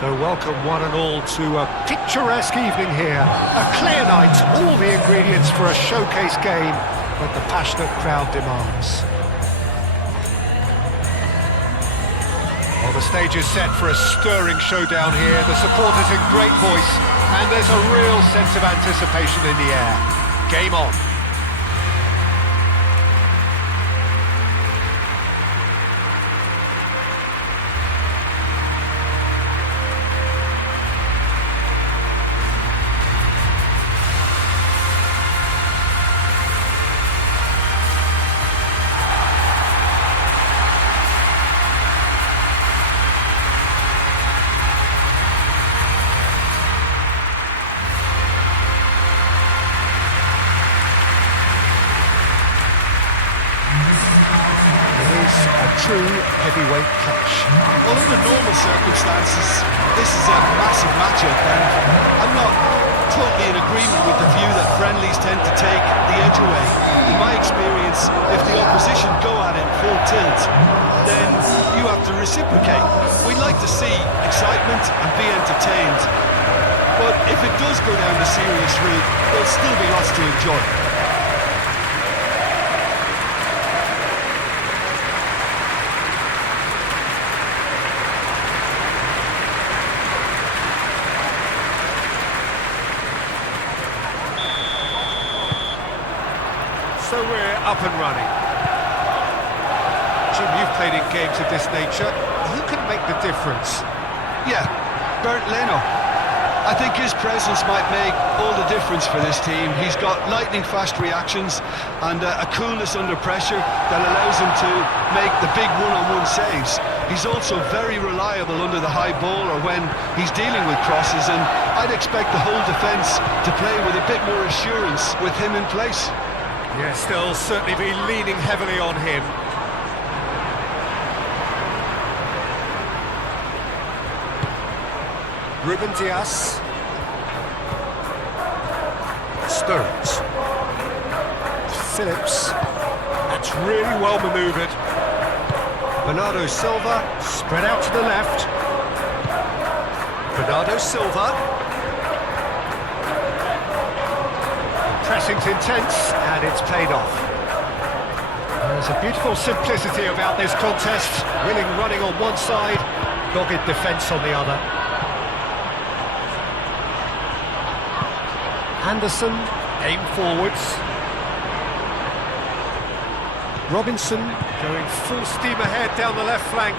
So welcome one and all to a picturesque evening here. A clear night, all the ingredients for a showcase game that the passionate crowd demands. Well, the stage is set for a stirring showdown here. The supporters in great voice, and there's a real sense of anticipation in the air. Game on. True heavyweight clash. Well, under normal circumstances, this is a massive matchup, and I'm not totally in agreement with the view that friendlies tend to take the edge away. In my experience, if the opposition go at it full tilt, then you have to reciprocate. We'd like to see excitement and be entertained, but if it does go down the serious route, there'll still be lots to enjoy. So we're up and running. Jim, you've played in games of this nature. Who can make the difference? Yeah, Bernd Leno. I think his presence might make all the difference for this team. He's got lightning-fast reactions and a coolness under pressure that allows him to make the big one-on-one saves. He's also very reliable under the high ball or when he's dealing with crosses, and I'd expect the whole defence to play with a bit more assurance with him in place. Yeah, still certainly be leaning heavily on him. Ruben Dias. Stones. Phillips. That's really well manoeuvred. Bernardo Silva, spread out to the left. Bernardo Silva. Pressing's intense, and it's paid off. There's a beautiful simplicity about this contest. Willing running on one side, dogged defence on the other. Anderson, aim forwards. Robinson going full steam ahead down the left flank.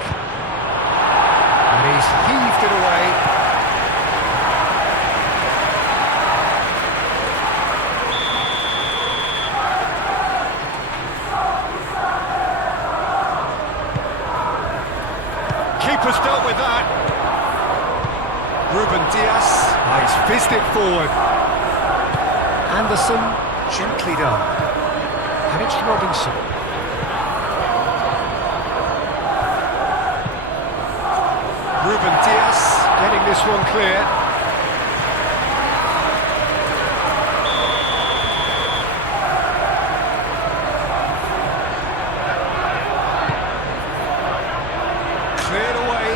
And he's heaved it away. Keeper's dealt with that. Ruben Dias. He's fizzed it forward. Anderson, gently done. And it's Robinson. Ruben Dias getting this one clear. Cleared away.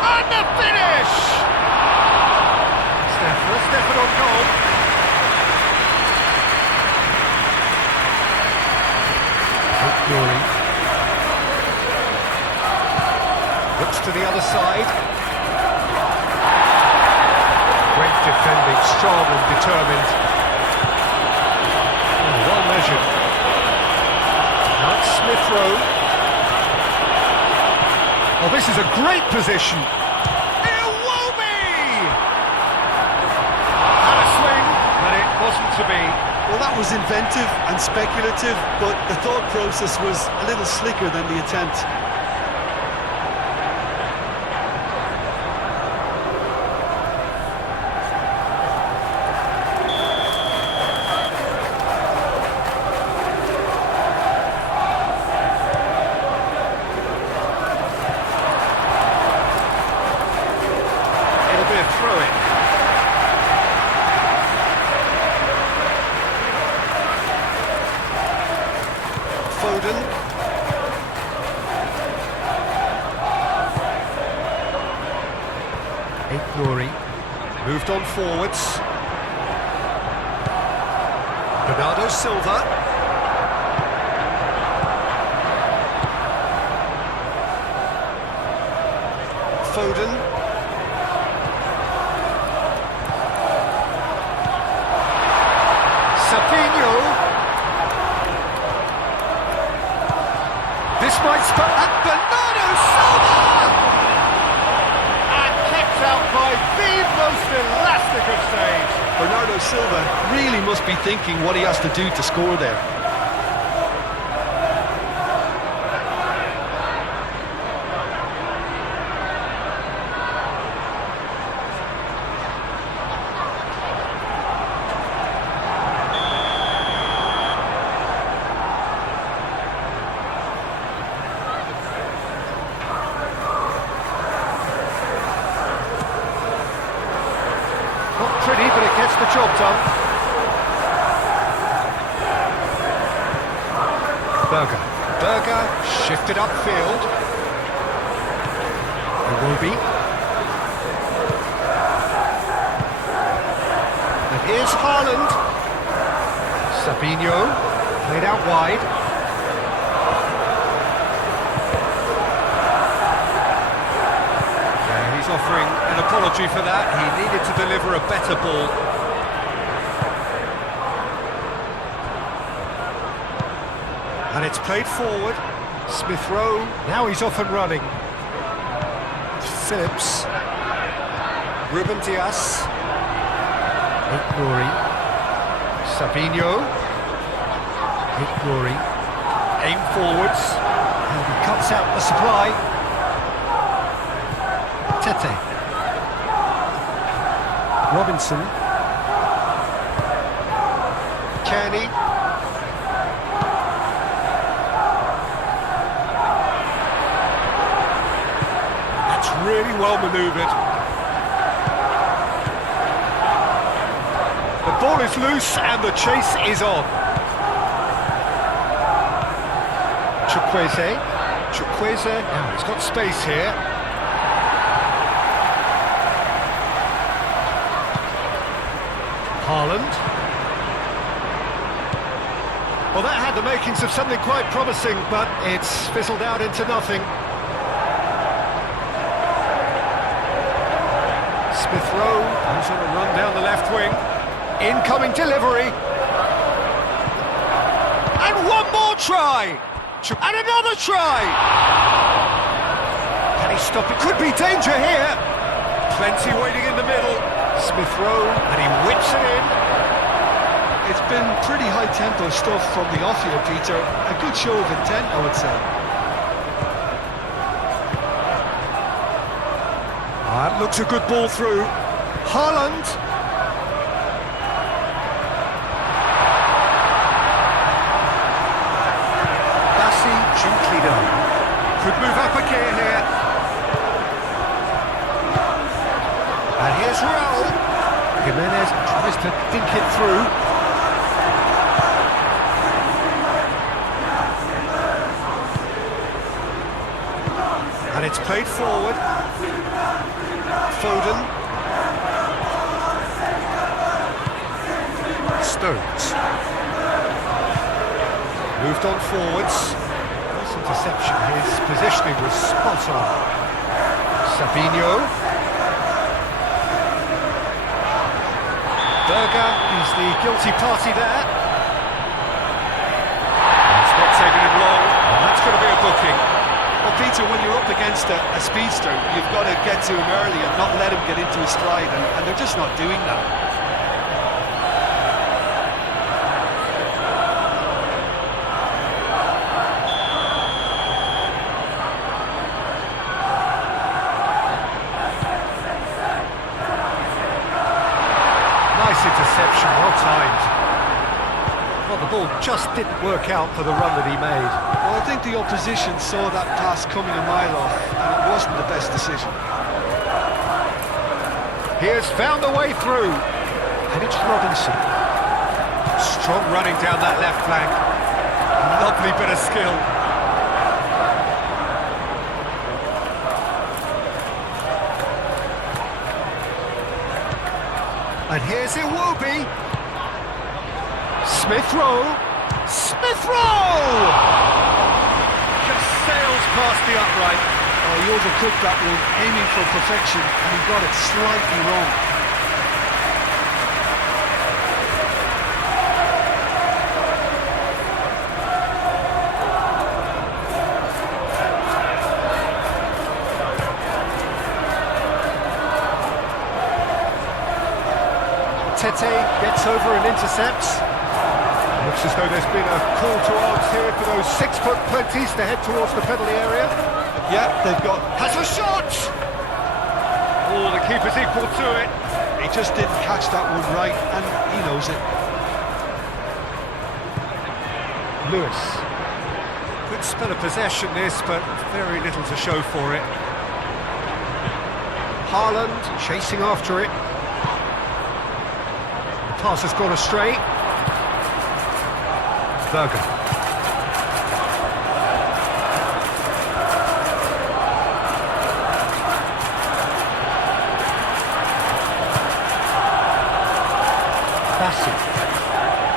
And the finish! Stefan on goal. Glory. Looks to the other side. Great defending, strong and determined. Oh, well measured. Now it's Smith Rowe. Oh, this is a great position. Had a swing, but it wasn't to be. Well, that was inventive and speculative, but the thought process was a little slicker than the attempt. It'll be a throw-in. Foden. Nuri moved on forwards. Bernardo Silva. Foden. Sapinho. This might stop. And Bernardo Silva! And kept out by the most elastic of saves. Bernardo Silva really must be thinking what he has to do to score there. Not pretty, but it gets the job done. Berger shifted upfield. Iwobi. And here's Haaland. Sabinho played out wide. He's offering an apology for that. He needed to deliver a better ball. And it's played forward. Smith Rowe, now he's off and running. Phillips. Ruben Dias. Nuri. Sabinho. Nuri. Aim forwards. And he cuts out the supply. Tete. Robinson. Kearney. That's really well manoeuvred. The ball is loose and the chase is on. Chukwueze. Now he's got space here. Haaland. Well, that had the makings of something quite promising, but it's fizzled out into nothing. Smith Rowe goes on a run down the left wing. Incoming delivery. And one more try! And another try! Can he stop it? Could be danger here. Plenty waiting in the middle. Smith Rowe, and he whips it in. It's been pretty high-tempo stuff from the off here, Peter. A good show of intent, I would say. That looks a good ball through. Haaland. Bassi gently done. Could move up a gear here. And here's Raul. Jimenez tries to think it through. And it's played forward. Foden. Stones. Moved on forwards. Nice interception. His positioning was spot on. Sabinho. Berger is the guilty party there. It's not taking him long, and that's going to be a booking. Well, Peter, when you're up against a speedster, you've got to get to him early and not let him get into his stride, and they're just not doing that. Nice interception, well timed. Well, the ball just didn't work out for the run that he made. Well, I think the opposition saw that pass coming a mile off, and it wasn't the best decision. He has found a way through, and it's Robinson. Strong running down that left flank. Lovely bit of skill. And here's Iwobi. Smith Rowe. Smith Rowe! Just sails past the upright. Oh, he overcooked that one, aiming for perfection, and he got it slightly wrong. Tete gets over and intercepts. Looks as though there's been a call to arms here for those 6-foot plenties to head towards the penalty area. Yeah, they've got... Has a shot! Oh, the keeper's equal to it. He just didn't catch that one right, and he knows it. Lewis. Good spell of possession this, but very little to show for it. Haaland chasing after it. The pass has gone astray. Berger. Bassi.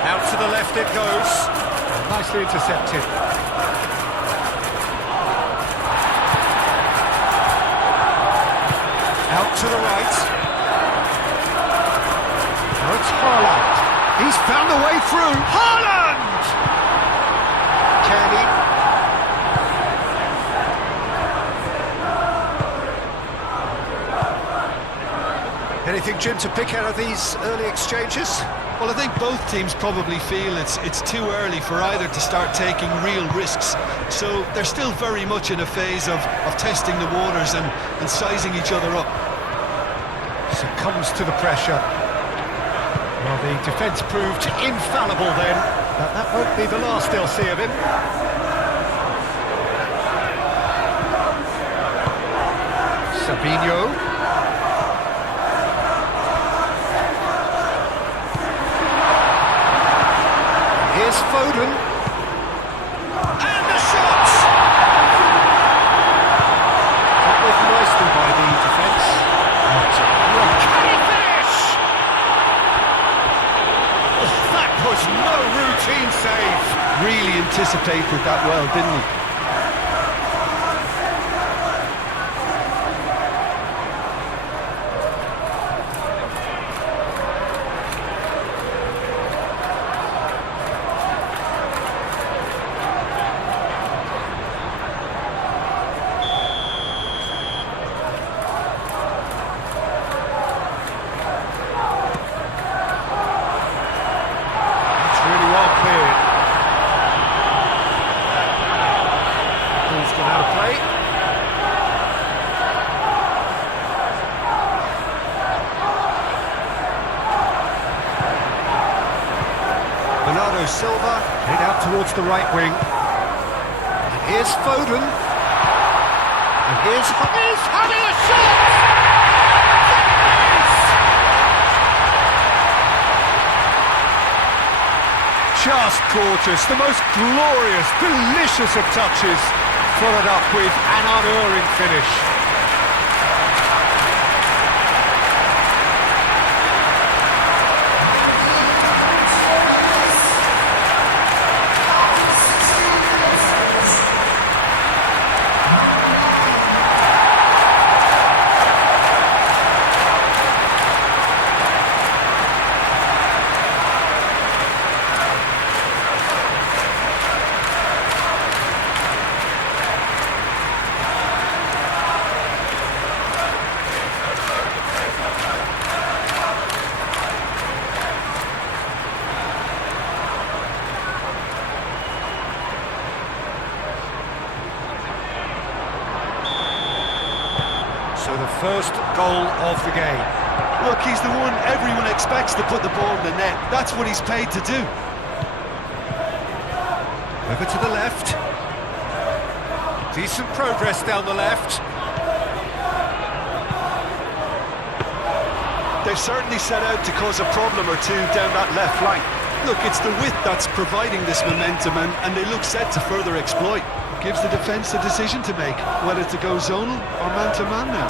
Out to the left it goes. Nicely intercepted. Out to the right. Now it's Haaland. He's found a way through. Haaland! Kenny. Anything, Jim, to pick out of these early exchanges? Well, I think both teams probably feel it's too early for either to start taking real risks. So they're still very much in a phase of testing the waters and sizing each other up. Succumbs to the pressure. Well, the defence proved infallible then, but that won't be the last they'll see of him. Sabinho. Here's Foden. And the shot! That was nicely by the defence. Can he finish? Oh, that was no routine save. Really anticipated that well, didn't he? Silva head out towards the right wing. And here's Foden. And here's having a shot! Just gorgeous, the most glorious, delicious of touches, followed up with an unerring finish. So the first goal of the game. Look, he's the one everyone expects to put the ball in the net. That's what he's paid to do. Over to the left. Decent progress down the left. They've certainly set out to cause a problem or two down that left flank. Look, it's the width that's providing this momentum, and they look set to further exploit. Gives the defence a decision to make, whether to go zonal or man-to-man now.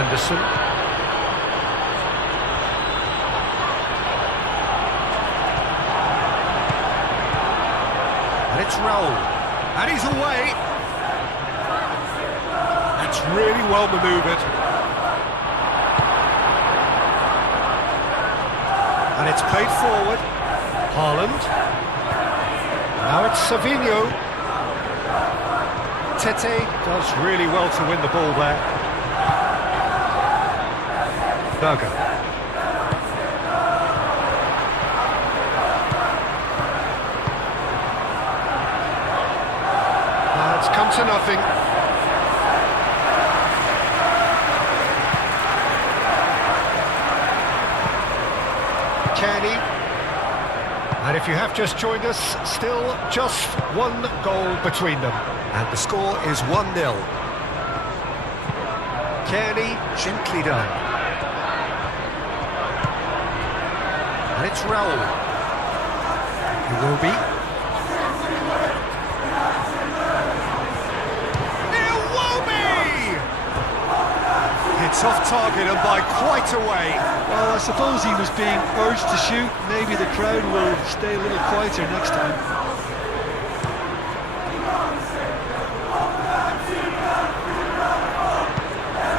Anderson. And it's Raul. And he's away. That's really well manoeuvred. And it's played forward. Haaland. Now it's Savinho. Tete does really well to win the ball there. Berger. It's come to nothing. Kenny. And if you have just joined us, still just one goal between them. And the score is 1-0. Kenny, gently done. And it's Raul. It will be. It's off target and by quite a way. Well, I suppose he was being urged to shoot. Maybe the crowd will stay a little quieter next time.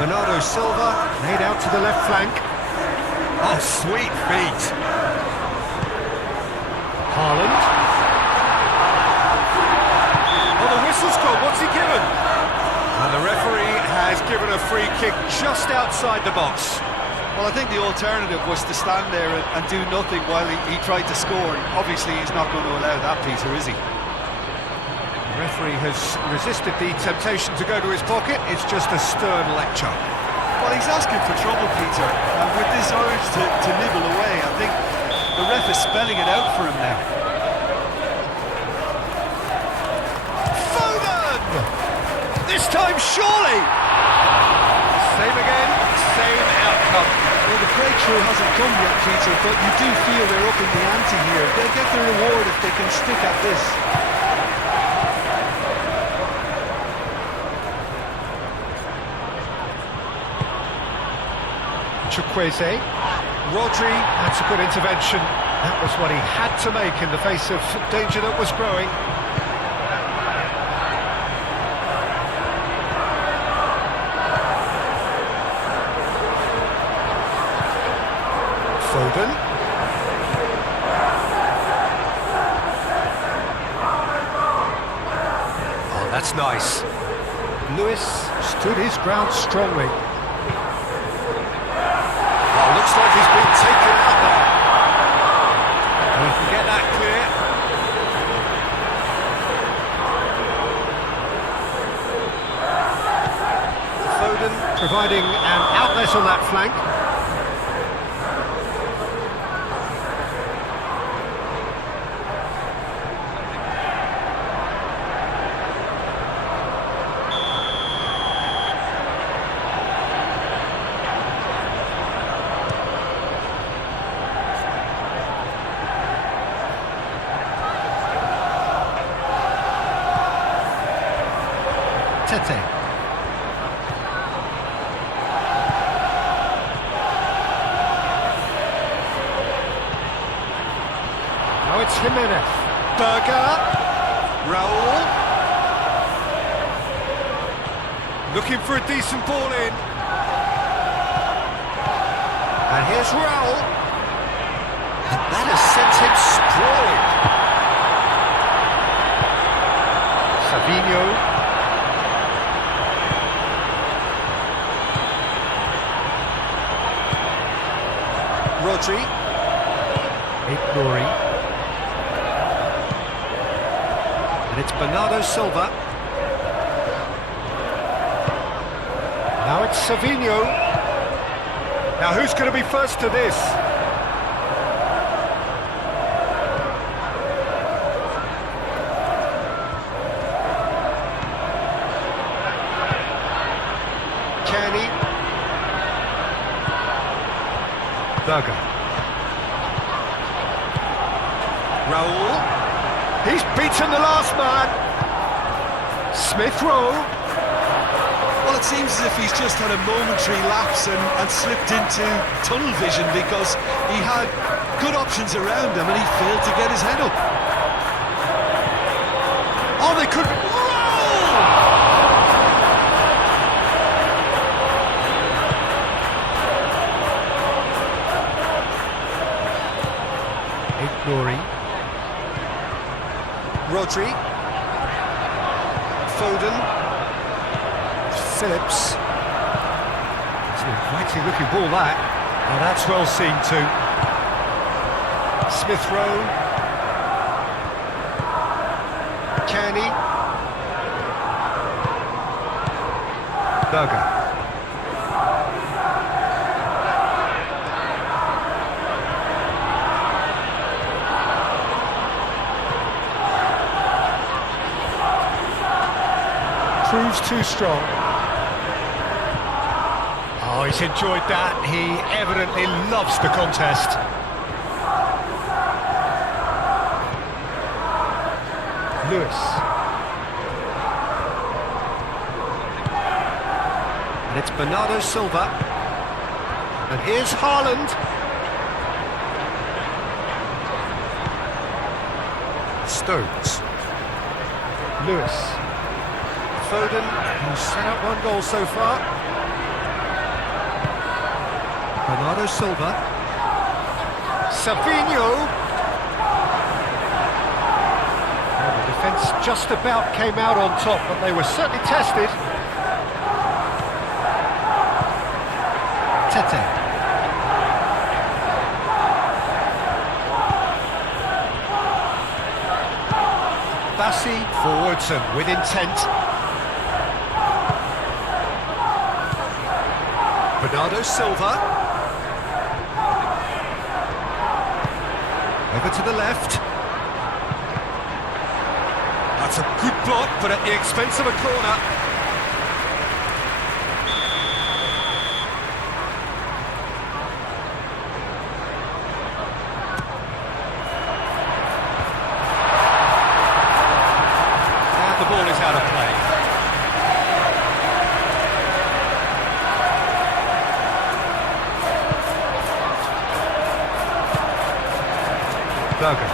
Bernardo Silva laid out to the left flank. Oh, sweet feet. Haaland. Oh, the whistle's gone. What's he given? And the referee has given a free kick just outside the box. Well, I think the alternative was to stand there and do nothing while he tried to score. And obviously, he's not going to allow that, Peter, is he? The referee has resisted the temptation to go to his pocket. It's just a stern lecture. Well, he's asking for trouble, Peter. And with this urge to nibble away, I think the ref is spelling it out for him now. This time, surely! Same again, same outcome. Well, the breakthrough hasn't come yet, Peter, but you do feel they're up in the ante here. They'll get the reward if they can stick at this. Chukwueze. Rodri, that's a good intervention. That was what he had to make in the face of danger that was growing. Foden. Oh, that's nice. Lewis stood his ground strongly. Oh, looks like he's been taken out there. We can get that clear. Foden providing an outlet on that flank. Tete. Now it's Jimenez. Berger. Raul. Looking for a decent ball in. And here's Raul. And that has sent him sprawling. Savinho. Rodri. Ignoring. And it's Bernardo Silva. Now it's Savinho. Now who's going to be first to this? Kenny. Berger. Raul. He's beaten the last man. Smith Rowe. Well, it seems as if he's just had a momentary lapse and slipped into tunnel vision, because he had good options around him and he failed to get his head up. Oh, they could... Glory. Rodri. Foden. Phillips. It's an inviting looking ball, that. Oh, that's well seen too. Smith Rowe. Kearney. Berger. Proves too strong. Oh, he's enjoyed that. He evidently loves the contest. Lewis. And it's Bernardo Silva. And here's Haaland. Stones. Lewis. Foden, who's set up one goal so far. Bernardo Silva. Savinho. Well, the defence just about came out on top, but they were certainly tested. Tete. Bassi forwards and with intent. Bernardo Silva. Over to the left. That's a good block, but at the expense of a corner. And the ball is out of play. Berger.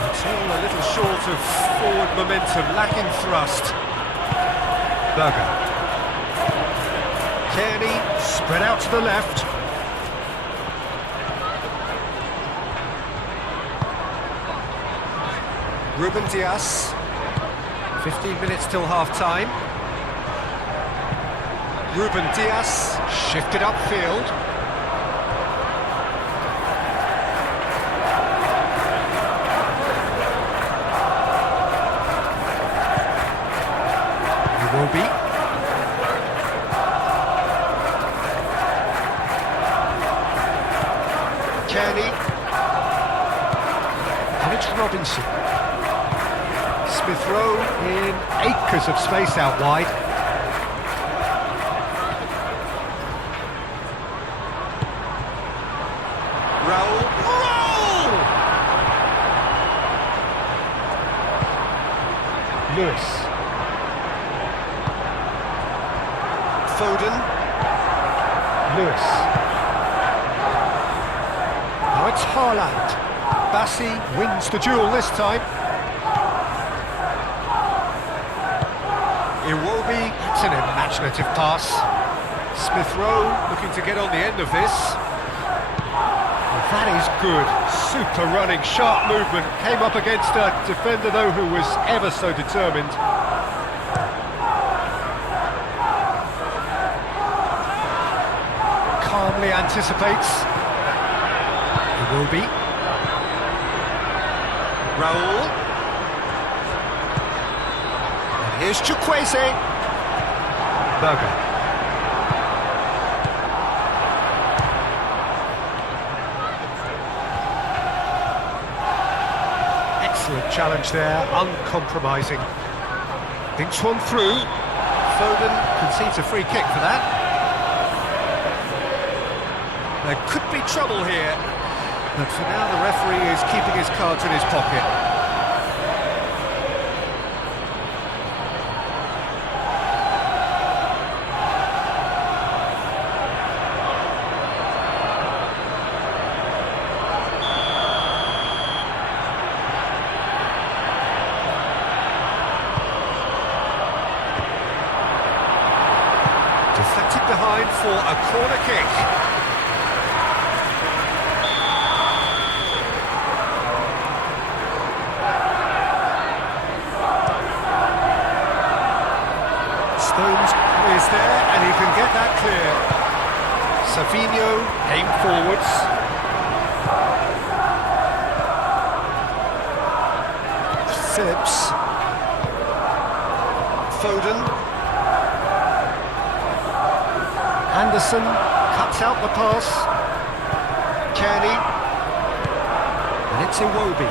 Until a little short of forward momentum, lacking thrust. Berger. Kearney, spread out to the left. Ruben Dias. 15 minutes till half-time. Ruben Dias shifted upfield. Iwobi. Kearney. And it's Robinson. Smith Rowe in acres of space out wide. Raul. Lewis. Foden. Lewis. Now it's Haaland. Bassi wins the duel this time. Iwobi, it's an imaginative pass. Smith Rowe looking to get on the end of this. Well, that is good. Super running, sharp movement. Came up against a defender, though, who was ever so determined. Calmly anticipates. Iwobi. Raul. Here's Chukwueze. Berger. Excellent challenge there, uncompromising. Thinks one through. Foden concedes a free kick for that. There could be trouble here, but for now the referee is keeping his cards in his pocket. Deflected behind for a corner kick. Stones is there and he can get that clear. Savinho aimed forwards. Phillips. Foden. Anderson cuts out the pass. Kearney. And it's Iwobi.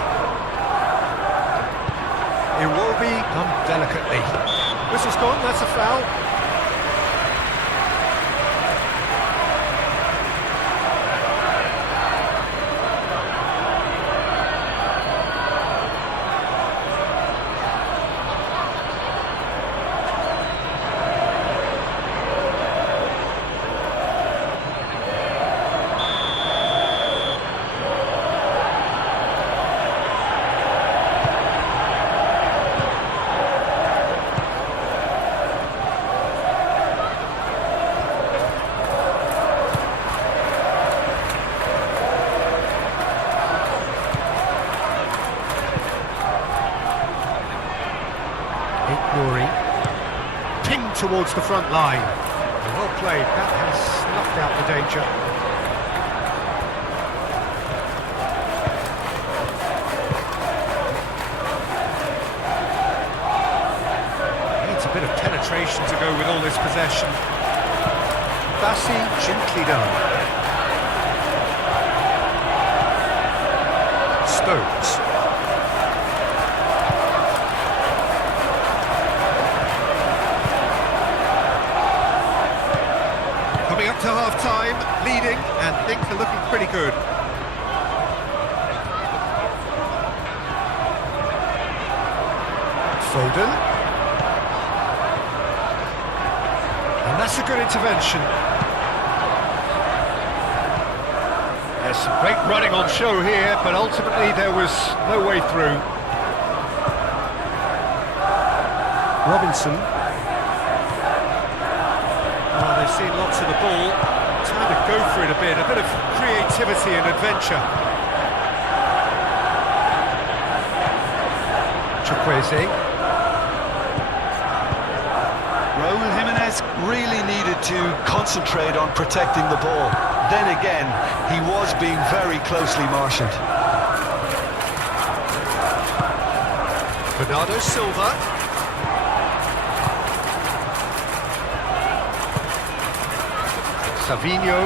Iwobi done delicately. This is gone, that's a foul. Pinged towards the front line. Well played, that has snuffed out the danger. Needs a bit of penetration to go with all this possession. Bassi gently done. Stones. Coming up to half-time, leading, and things are looking pretty good. Foden. And that's a good intervention. There's some great running on show here, but ultimately there was no way through. Robinson. They've seen lots of the ball, time to go for it a bit of creativity and adventure. Chukwueze. Raúl Jiménez really needed to concentrate on protecting the ball. Then again, he was being very closely marshalled. Bernardo Silva. Savinho.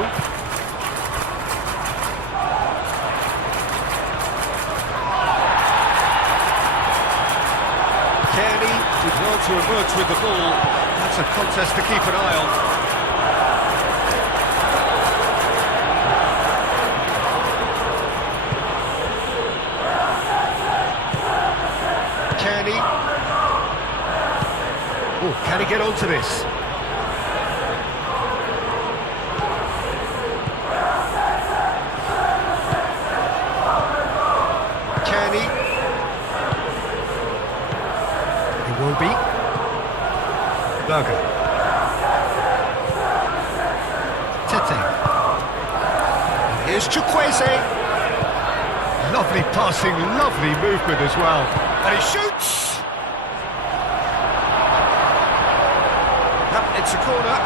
Kearney did well to emerge with the ball. That's a contest to keep an eye on. Kearney. Oh, can he get onto this? Iwobi. Berger. Tete. And here's Chukwueze. Lovely passing, lovely movement as well. And he shoots! Yep, it's a corner.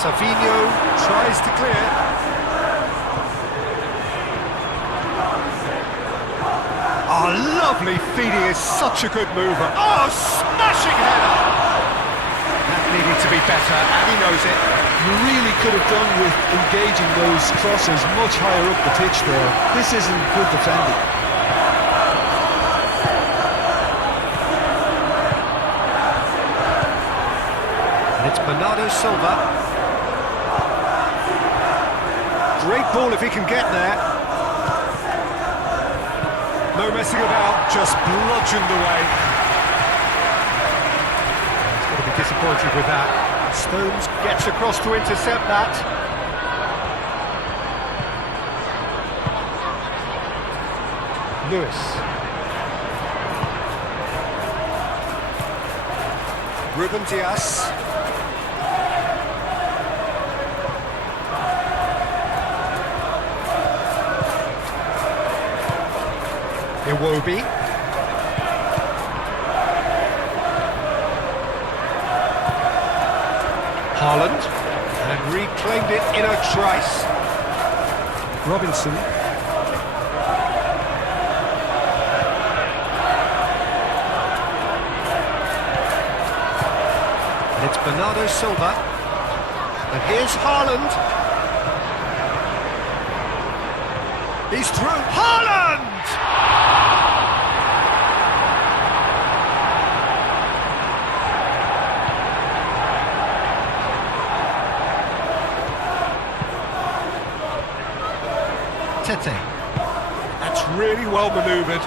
Savinho tries to clear. Oh, lovely feed, he is such a good mover. Oh, smashing header! That needed to be better, and he knows it. You really could have done with engaging those crosses much higher up the pitch there. This isn't good defending. Silva. Great ball if he can get there. No messing about, just bludgeoned away. He's got to be disappointed with that. Stones gets across to intercept that. Lewis. Ruben Diaz. Iwobi. Haaland, and reclaimed it in a trice. Robinson. And it's Bernardo Silva. And here's Haaland. He's through. Haaland! Tete. That's really well manoeuvred.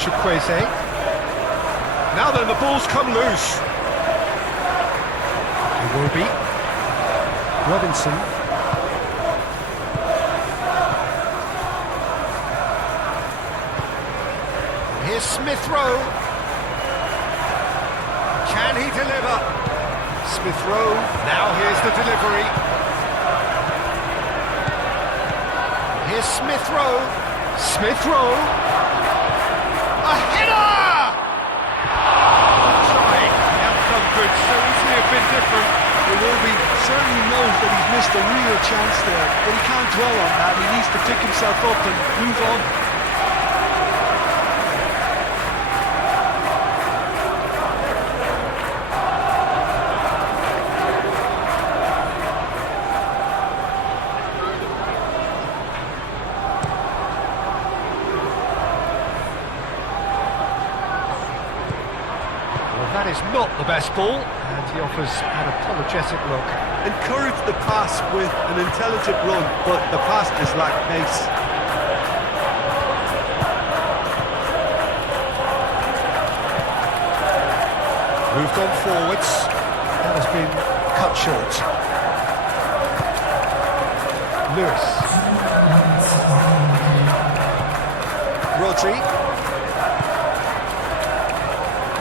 Chukwueze. Now then, the ball's come loose. Iwobi. Robinson. Here's Smith Rowe. Can he deliver? Smith Rowe, now here's the delivery. Here's Smith Rowe. Smith Rowe. A header! Try. The outcome could so easily have been different. Iwobi certainly knows that he's missed a real chance there, but he can't dwell on that. He needs to pick himself up and move on. That is not the best ball, and he offers an apologetic look. Encourage the pass with an intelligent run, but the pass just lacked pace. Moved on forwards. That has been cut short. Lewis. Rodri.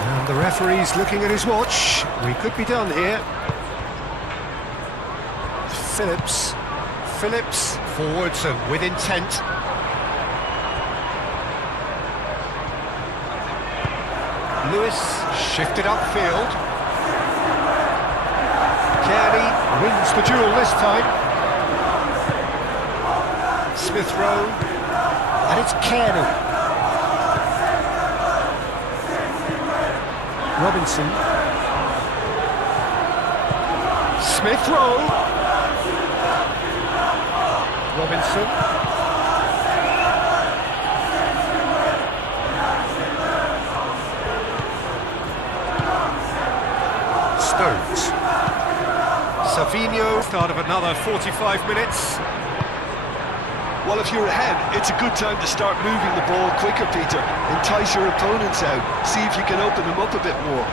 And the referee's looking at his watch. We could be done here. Phillips forwards and with intent. Lewis shifted upfield. Kearney wins the duel this time. Smith Rowe, and it's Kearney. Robinson. Smith Rowe. Robinson. Stones. Savinho. Start of another 45 minutes. Well, if you're ahead, it's a good time to start moving the ball quicker, Peter. Entice your opponents out. See if you can open them up a bit more.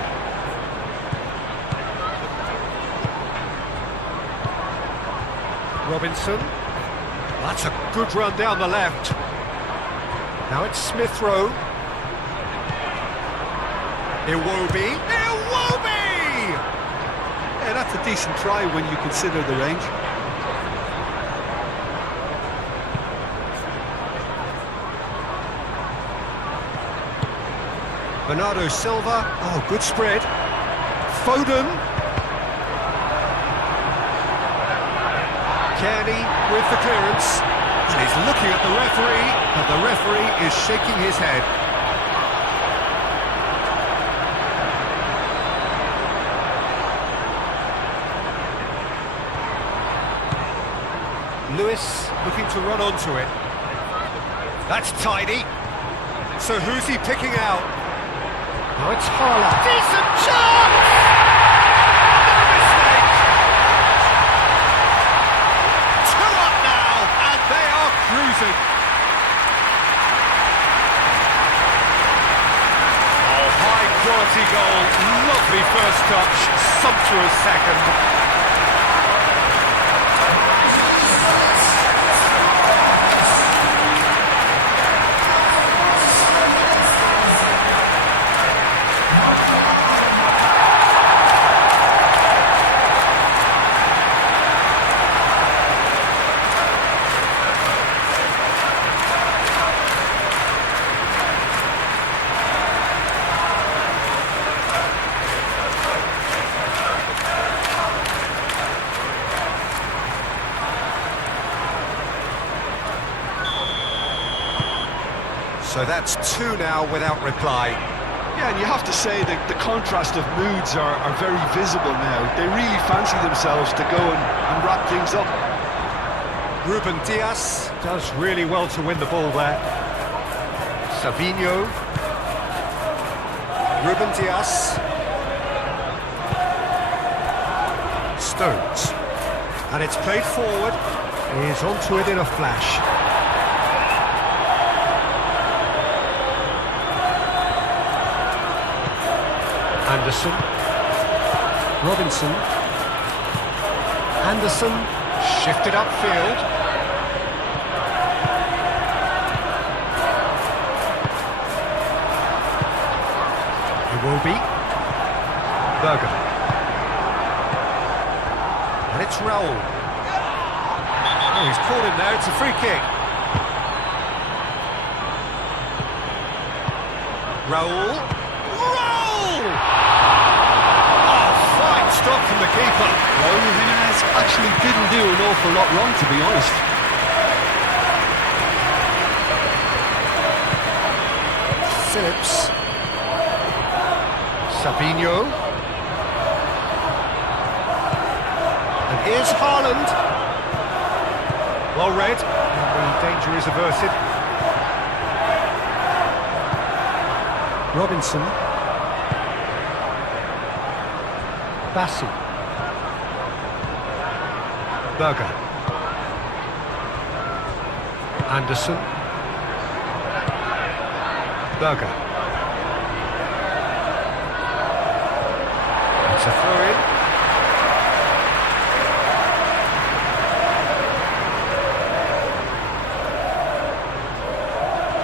Robinson. That's a good run down the left. Now it's Smith Rowe. Iwobi. Iwobi! Yeah, that's a decent try when you consider the range. Bernardo Silva. Oh, good spread. Foden. Kearney with the clearance. And he's looking at the referee, but the referee is shaking his head. Lewis looking to run onto it. That's tidy. So who's he picking out? Now it's Haaland. Decent chance! No mistake! 2 up now, and they are cruising. Oh, high quality goal. Lovely first touch, sumptuous second. So that's 2 now without reply. Yeah, and you have to say that the contrast of moods are very visible now. They really fancy themselves to go and wrap things up. Ruben Dias does really well to win the ball there. Savinho. Ruben Dias. Stones. And it's played forward. He's onto it in a flash. Anderson, Robinson, Anderson, shifted upfield. It will be Berger. And it's Raul. Oh, he's caught him there, it's a free kick. Raul. Stop from the keeper. Raul Jimenez actually didn't do an awful lot wrong, to be honest. Phillips. Savinho. And here's Haaland. Well read. And the danger is averted. Robinson. Bassi. Berger. Anderson. Berger. It's a throw-in.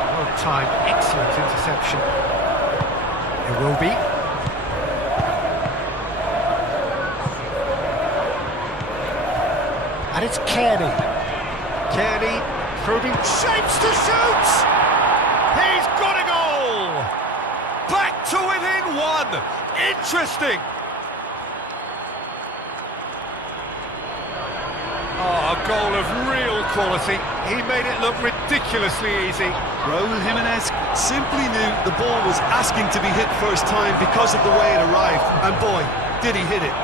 Well timed, excellent interception. It will be. And it's Kearney. Kearney probing shapes to shoot! He's got a goal! Back to within 1! Interesting! Oh, a goal of real quality. He made it look ridiculously easy. Raul Jimenez simply knew the ball was asking to be hit first time because of the way it arrived. And boy, did he hit it.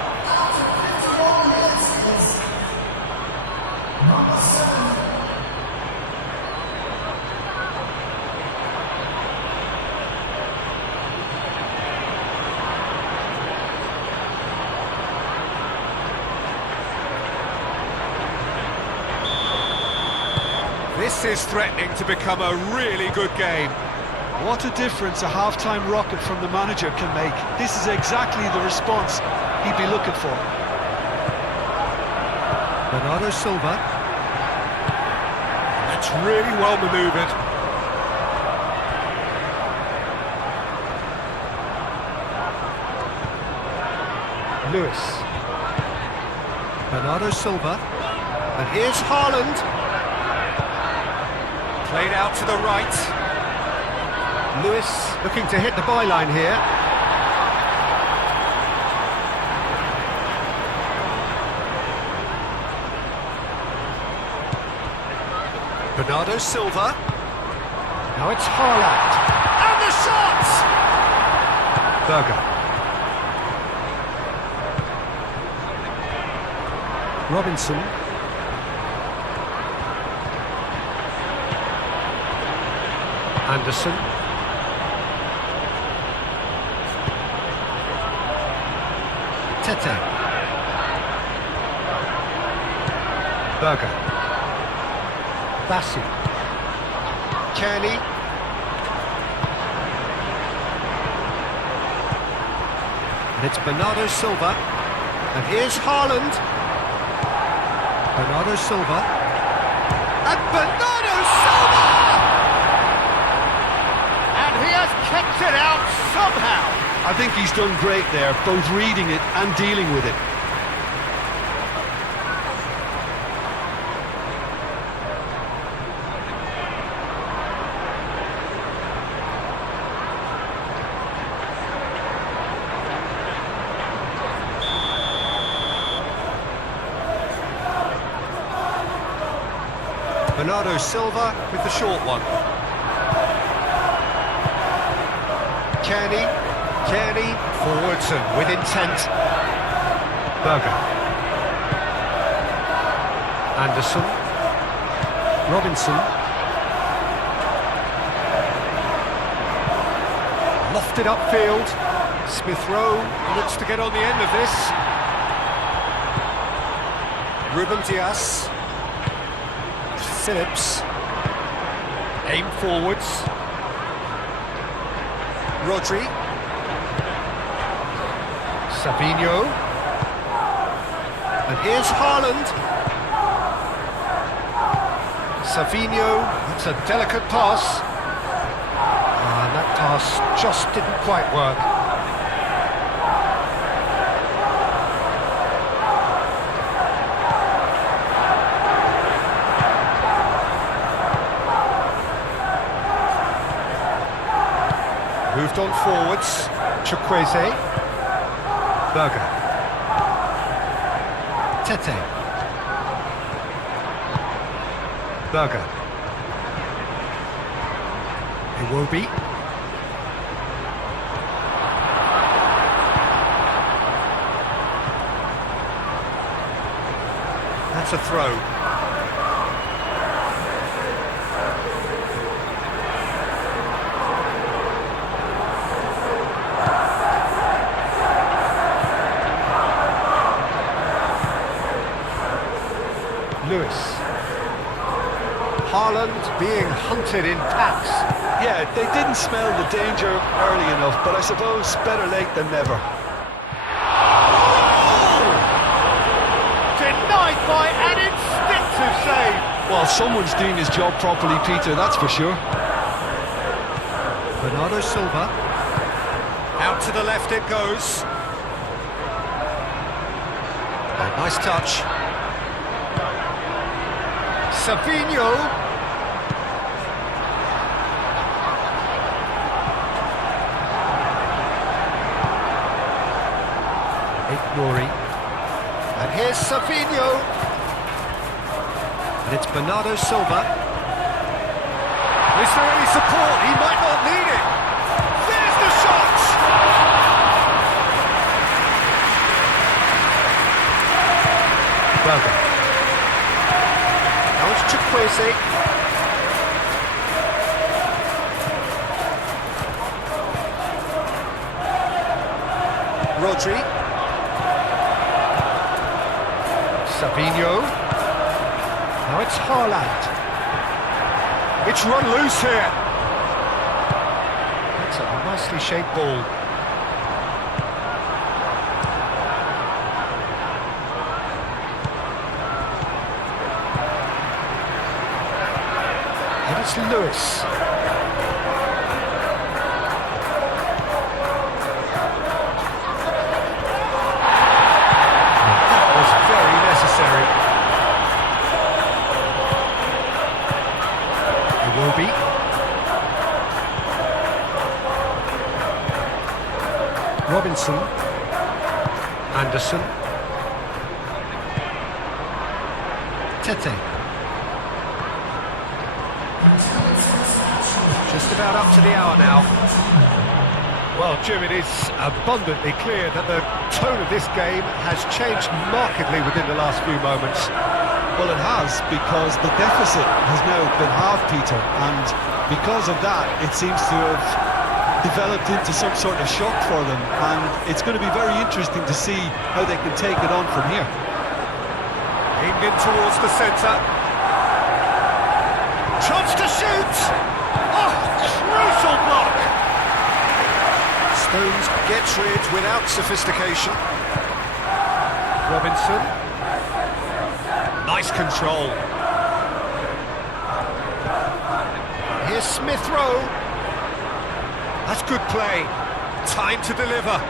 This is threatening to become a really good game. What a difference a half-time rocket from the manager can make. This is exactly the response he'd be looking for. Bernardo Silva. That's really well manoeuvred. Lewis. Bernardo Silva. And here's Haaland. Played out to the right. Lewis looking to hit the byline here. Bernardo Silva. Now it's Haaland. And the shot! Berger. Robinson. Anderson. Tete. Berger. Bassi. Kearney. And it's Bernardo Silva. And here's Haaland. Bernardo Silva. And Bernardo Silva! And he has kept it out somehow. I think he's done great there, both reading it and dealing with it. Bernardo Silva with the short one. Kearney. Kearney, forwards and with intent. Berger. Anderson. Robinson. Lofted upfield. Smith Rowe looks to get on the end of this. Ruben Dias. Phillips. Aim forwards. Rodri. Savinho. And here's Haaland. Savinho, it's a delicate pass. And that pass just didn't quite work. Moved on forwards. Chukwueze. Berger. Tete. Berger. Iwobi. That's a throw. Lewis. Haaland being hunted in packs. Yeah, they didn't smell the danger early enough, but I suppose better late than never. Oh! Denied by an instinctive save. Well, someone's doing his job properly, Peter, that's for sure. Bernardo Silva. Out to the left it goes. A nice touch. Savinho. Ignori. And here's Savinho. And it's Bernardo Silva. Is there any support? He might not need it. There's the shot! Berger. Now it's Chukwueze. Rodri. Savinho. Now it's Haaland. It's run loose here. That's a nicely shaped ball. And it's Lewis. That was very necessary. Iwobi. Robinson. Anderson. Tete. Just about up to the hour now. Well, Jim, it is abundantly clear that the tone of this game has changed markedly within the last few moments. Well, it has, because the deficit has now been halved, Peter, and because of that, it seems to have developed into some sort of shock for them, and it's going to be very interesting to see how they can take it on from here. Aimed in towards the centre. Chance to shoot! Oh, crucial block! Stones gets rid without sophistication. Robinson. Nice control. Here's Smith Rowe. That's good play. Time to deliver.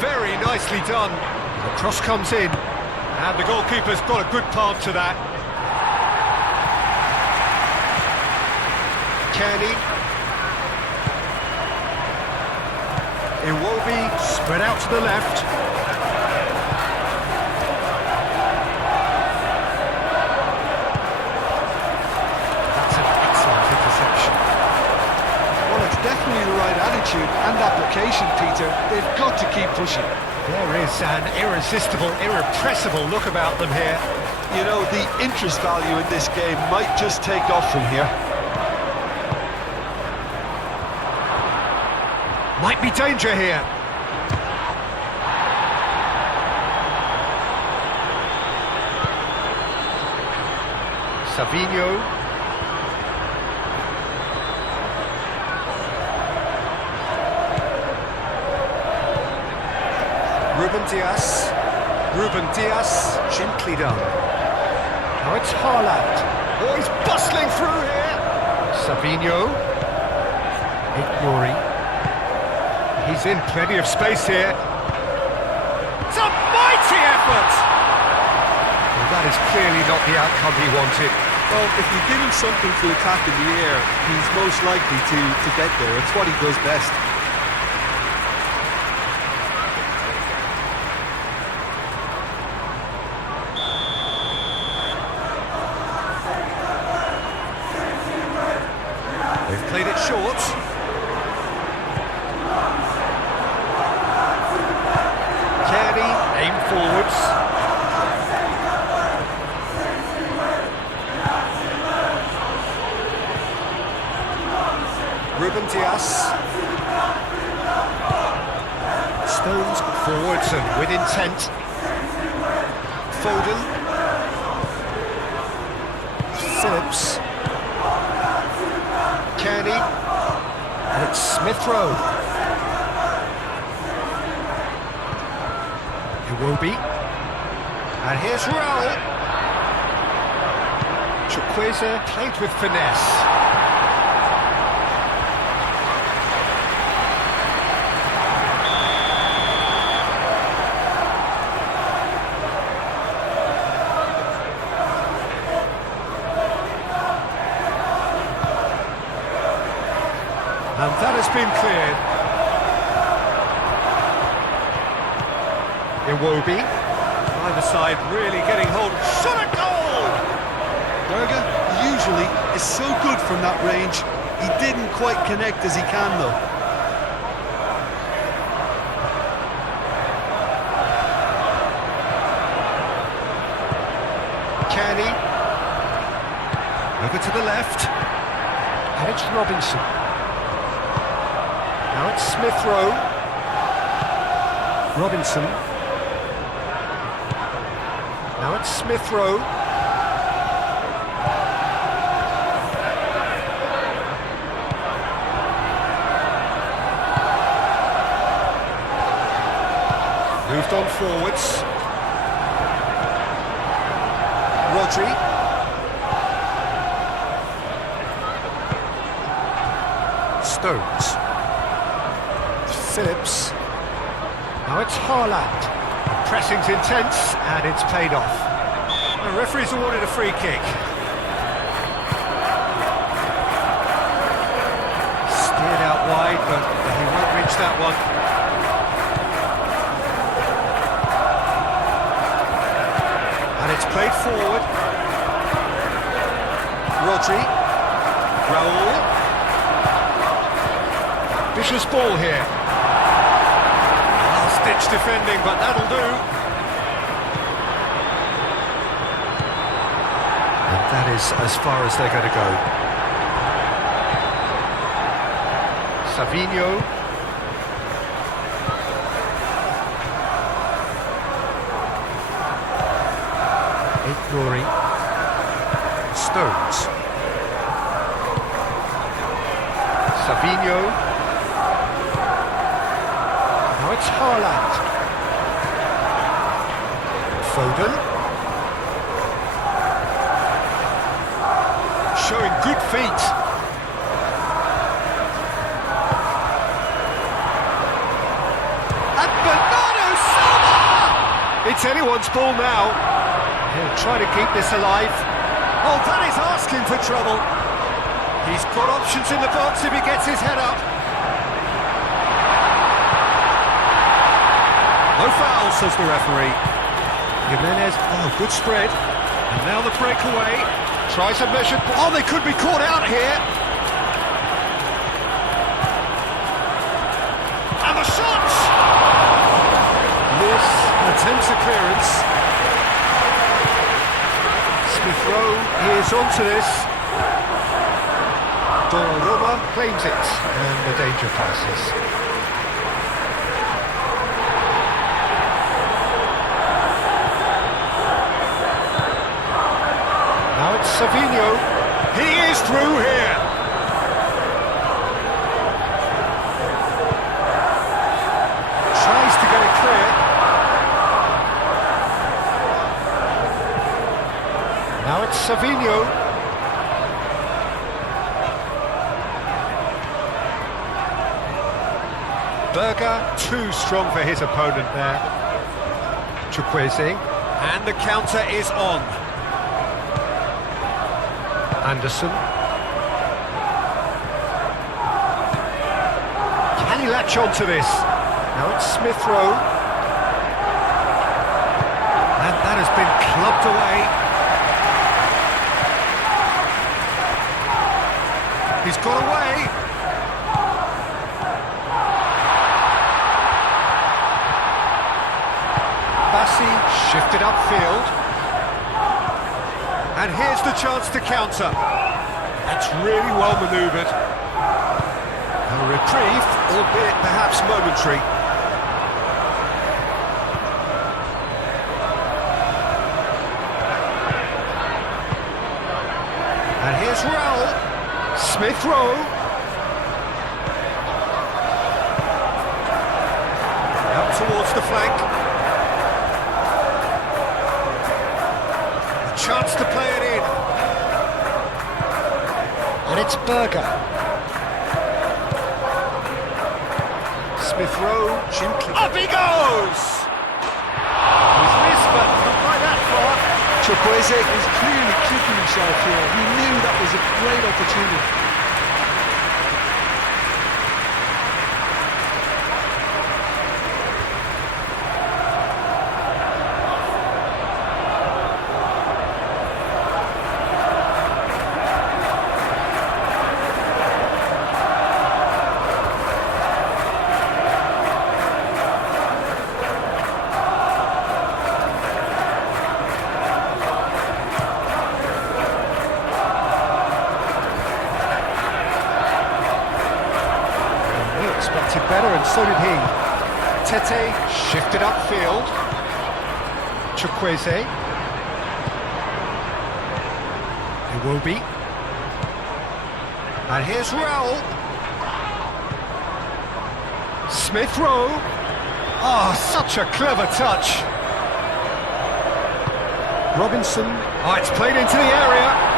Very nicely done. The cross comes in. And the goalkeeper's got a good palm to that. Kearney. Iwobi spread out to the left. That's an excellent interception. Well, it's definitely the right attitude and application, Peter. They've got to keep pushing. There is an irresistible, irrepressible look about them here. You know, the interest value in this game might just take off from here. Might be danger here. Savinho. Ruben Diaz, gently done. Now it's Haaland. Oh, he's bustling through here. Savinho. Ignoring. He's in plenty of space here. It's a mighty effort! Well, that is clearly not the outcome he wanted. Well, if you give him something to attack in the air, he's most likely to get there. It's what he does best. They've played it short. Kearney, aim forwards. Ruben Diaz. Stones forwards and with intent. Foden. Phillips. Kearney, and it's Smith Rowe. Iwobi, and here's Raul. Chukwueze played with finesse. And that has been cleared. Iwobi. Either side really getting hold. Shot a goal! Berger usually is so good from that range. He didn't quite connect as he can, though. Kearney. Over to the left. And it's Robinson. Now it's Smith Rowe. Robinson. Now it's Smith Rowe. Moved on forwards. Rodri. Stones. Phillips. Now it's Haaland. The pressing's intense and it's paid off. The referee's awarded a free kick. Steered out wide, but he won't reach that one. And it's played forward. Rodri. Raul. Vicious ball here. Last-ditch defending, but that'll do. And that is as far as they're going to go. Savinho. Ignoring. Stones. Savinho. Now it's Haaland. Foden. Showing good feet. And Bernardo Silva! It's anyone's ball now. He'll try to keep this alive. Oh, that is asking for trouble. He's got options in the box if he gets his head up. No foul, says the referee. Jimenez, oh, good spread. And now the breakaway. Tries a measured... Oh, they could be caught out here. And the shot! This attempts a clearance. Smith Rowe is onto this. Donnarumma claims it, and the danger passes. Now it's Savinho. He is through here. Tries to get it clear. Now it's Savinho. Berger, too strong for his opponent there. Chukwueze. And the counter is on. Anderson. Can he latch on to this? Now it's Smith Rowe. And that has been clubbed away. He's got away. Bassi shifted upfield. And here's the chance to counter. That's really well manoeuvred. A reprieve, albeit perhaps momentary. And here's Raul. Smith Rowe. Out towards the flank. Chance to play it in. And it's Berger. Smith Rowe, gently. Up he goes! He's missed, but not by that far. Chukwueze is clearly kicking himself here. He knew that was a great opportunity. Expected better, and so did he. Tete shifted upfield. Chukwueze. Iwobi. And here's Raul. Smith Rowe. Oh, such a clever touch. Robinson. Oh, it's played into the area.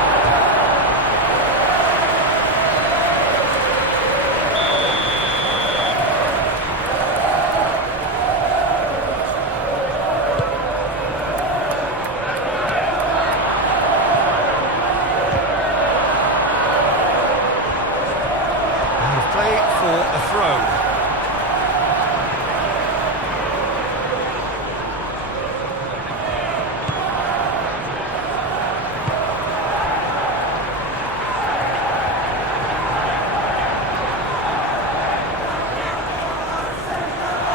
Play for a throw.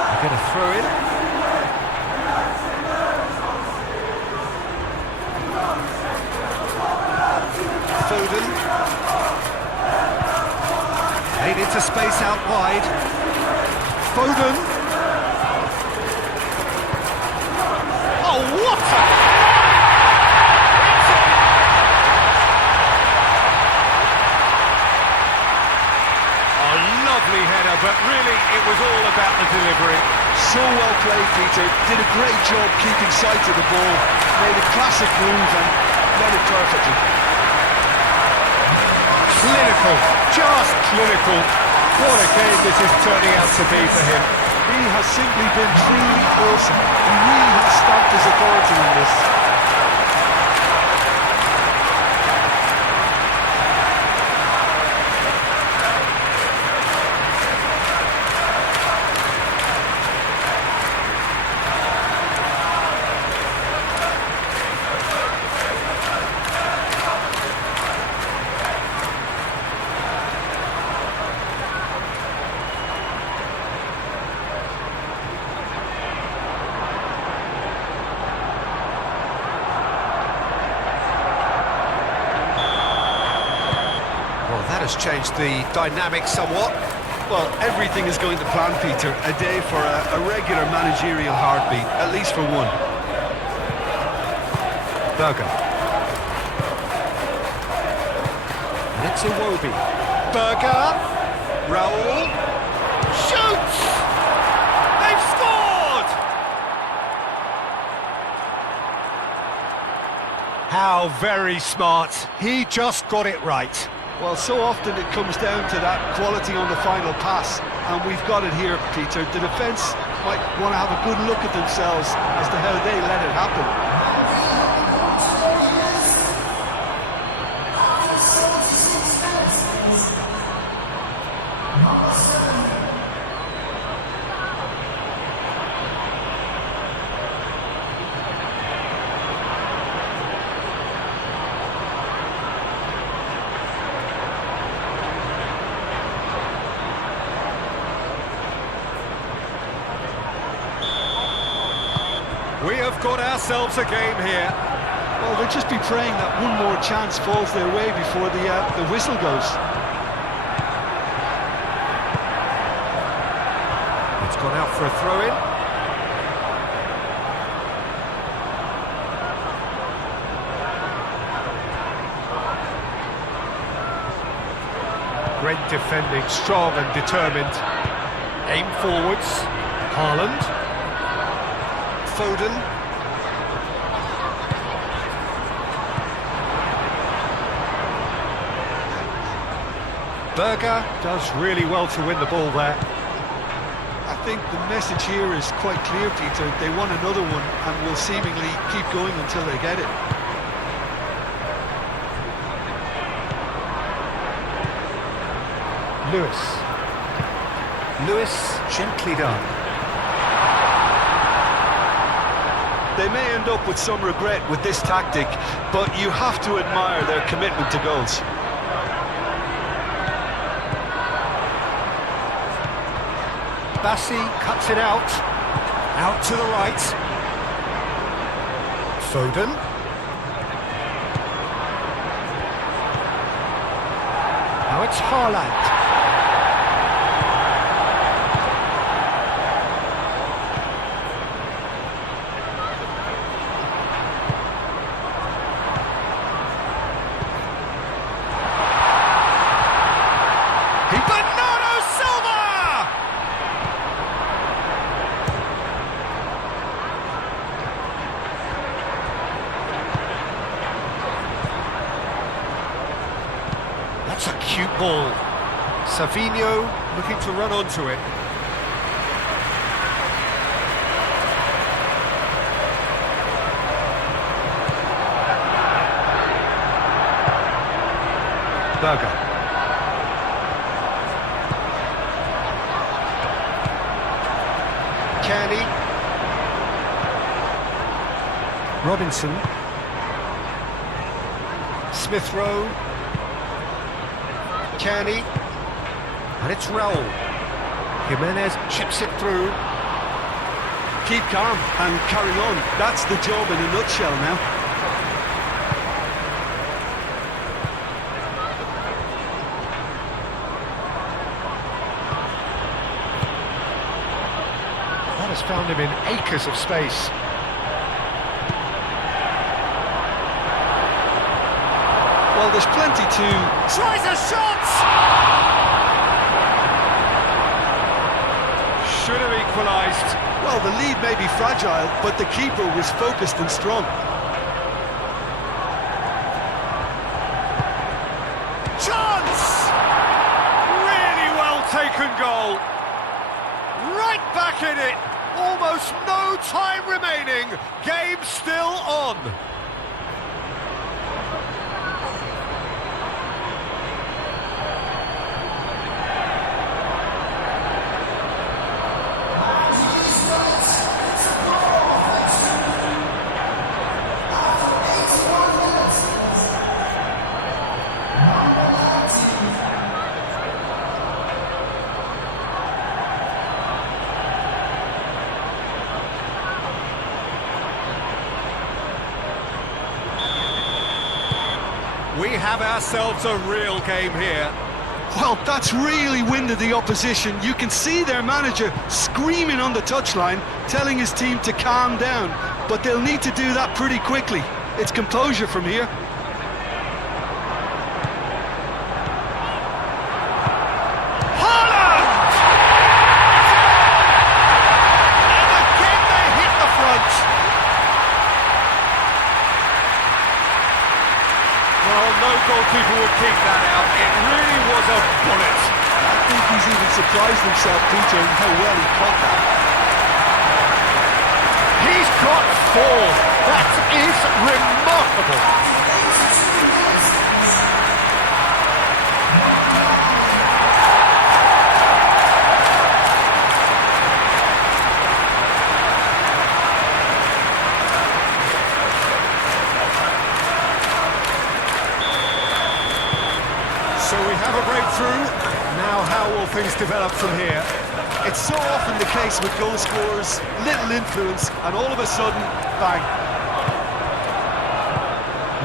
They get a throw in. Foden. Made into space out wide. Foden. Oh, what a... A lovely header, but really it was all about the delivery. So well played, Peter. Did a great job keeping sight of the ball. Made a classic move and led it perfectly. Clinical, just clinical. What a game this is turning out to be for him. He has simply been truly awesome. He really has stamped his authority in this. Well, that has changed the dynamic somewhat. Well, everything is going to plan, Peter. A day for a regular managerial heartbeat, at least for one. Berger. And it's Iwobi. Berger. Raul. Shoots! They've scored! How very smart. He just got it right. Well, so often it comes down to that quality on the final pass, and we've got it here, Peter. The defence might want to have a good look at themselves as to how they let it happen. We have got ourselves a game here. Well, they'll just be praying that one more chance falls their way before the whistle goes. It's gone out for a throw-in. Great defending, strong and determined. Aim forwards. Haaland. Foden. Berger does really well to win the ball there. I think the message here is quite clear, Peter. They want another one and will seemingly keep going until they get it. Lewis, gently done. They may end up with some regret with this tactic, but you have to admire their commitment to goals. Bassi cuts it out to the right. Foden. Now it's Haaland. Bernardo Silva! That's a cute ball. Savinho looking to run onto it. Berger. Kearney. Robinson. Smith Rowe. Kearney. And it's Raul. Jimenez chips it through. Keep calm and carry on. That's the job in a nutshell now. Has found him in acres of space. Well, there's plenty to... Tries a shot! Should have equalised. Well, the lead may be fragile, but the keeper was focused and strong. Chance! Really well taken goal. Right back in it. Almost no time remaining. Game still on. We have ourselves a real game here. Well, that's really winded the opposition. You can see their manager screaming on the touchline, telling his team to calm down. But they'll need to do that pretty quickly. It's composure from here. Haaland! And again they hit the front. Well, no goalkeeper would keep that out. It really was a bullet. I think he's even surprised himself, Peter, in how well he caught that. He's got 4. That is remarkable. So we have a breakthrough. Now how will things develop from here? It's so often the case with goal scorers, little influence, and all of a sudden, bang.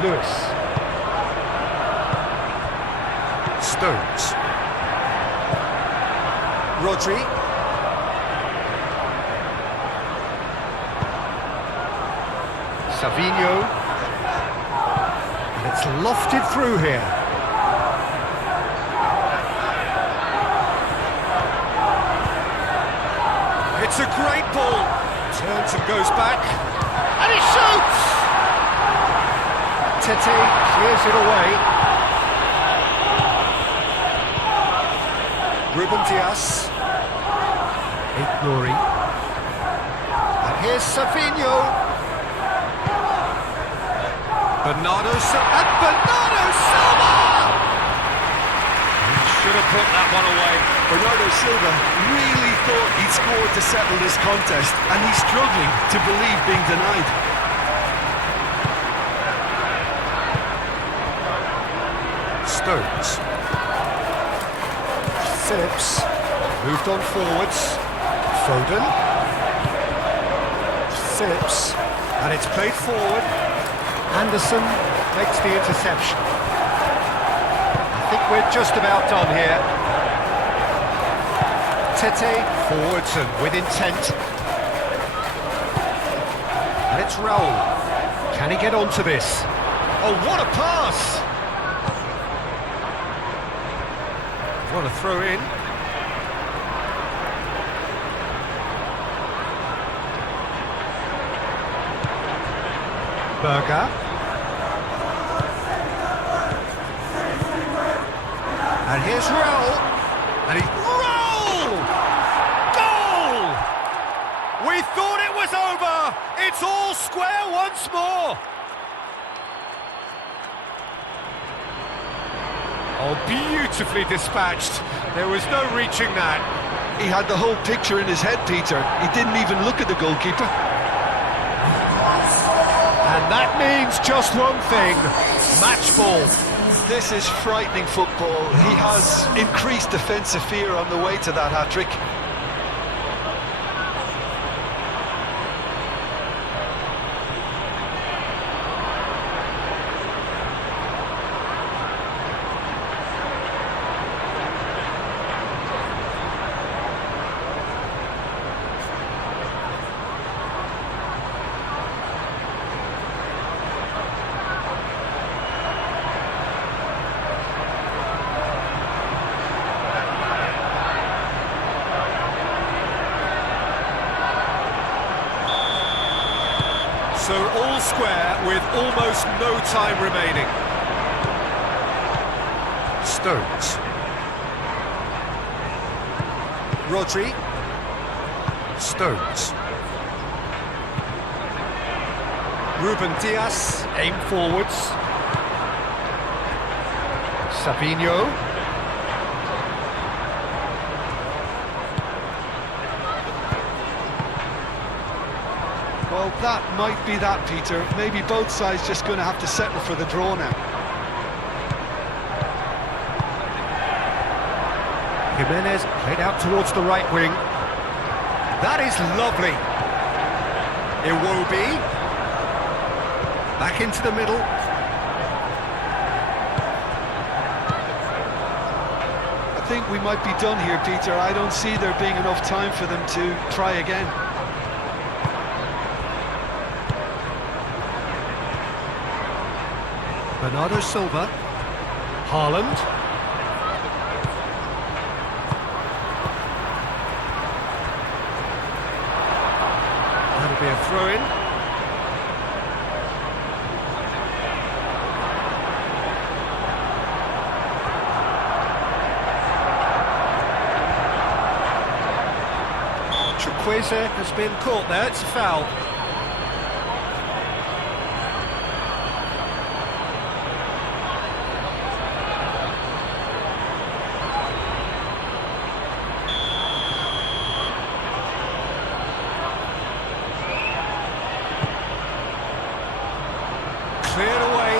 Lewis. Stones. Rodri. Savinho. And it's lofted through here. It's a great ball. Turns and goes back. And he shoots! Tete clears it away. Ruben Dias. Ignori. And here's Savinho. Bernardo Silva. And Bernardo Silva! He should have put that one away. Bernardo Silva really thought he'd scored to settle this contest, and he's struggling to believe being denied. Stones. Sips. Moved on forwards. Foden. Sips. And it's played forward. Anderson makes the interception. I think we're just about done here. Tete forwards and with intent. And it's Raul. Can he get onto this? Oh, what a pass! What a throw in. Berger. And here's Raul. And he's... Raul! Goal! We thought it was over. It's all square once more. Oh, beautifully dispatched. There was no reaching that. He had the whole picture in his head, Peter. He didn't even look at the goalkeeper. And that means just one thing. Match ball. This is frightening football. He has increased defensive fear on the way to that hat-trick. So all square with almost no time remaining. Stones. Rodri. Stones. Ruben Dias, aim forwards. Savinho. Well, that might be that, Peter. Maybe both sides just going to have to settle for the draw now. Jimenez played out towards the right wing. That is lovely. Iwobi. Back into the middle. I think we might be done here, Peter. I don't see there being enough time for them to try again. Bernardo Silva. Haaland. That'll be a throw-in. Chukwueze has been caught there, it's a foul. Cleared away.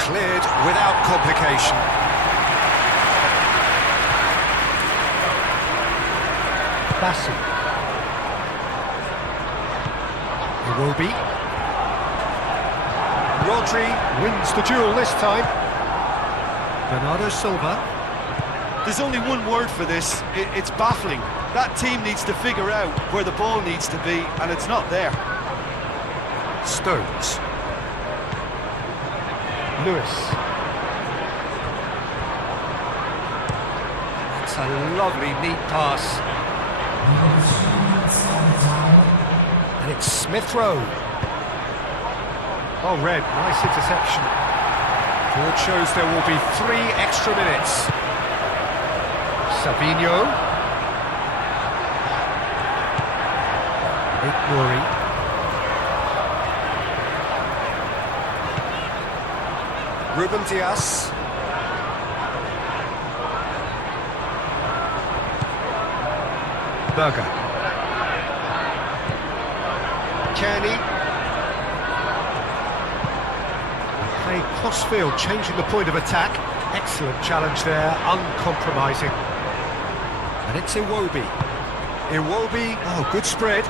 Cleared without complication. Bassi. Iwobi. Rodri wins the duel this time. Bernardo Silva. There's only one word for this. It's baffling. That team needs to figure out where the ball needs to be, and it's not there. Stones. Lewis. That's a lovely, neat pass. And it's Smith Rowe. Oh, red, nice interception. Board shows there will be 3 extra minutes. Savinho. Murray. Ruben Dias. Berger. Kearney. Play crossfield, changing the point of attack. Excellent challenge there, uncompromising. And it's Iwobi. Iwobi, oh, good spread.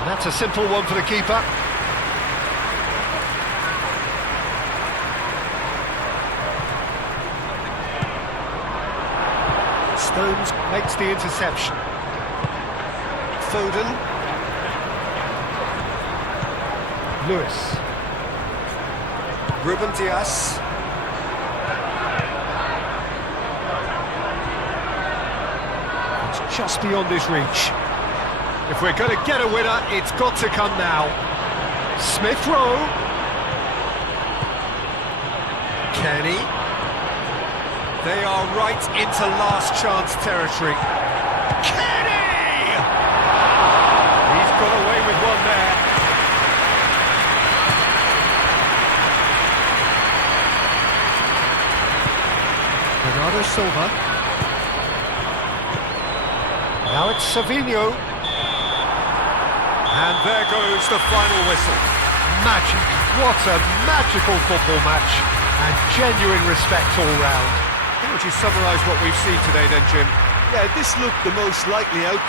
And that's a simple one for the keeper. Stones makes the interception. Foden. Lewis. Ruben Dias. It's just beyond his reach. If we're going to get a winner, it's got to come now. Smith Rowe. Kenny. They are right into last chance territory. Kenny! He's got away with one there. Bernardo Silva. Now it's Savinho. And there goes the final whistle. Magic. What a magical football match. And genuine respect all round. How would you summarise what we've seen today then, Jim? Yeah, this looked the most likely outcome.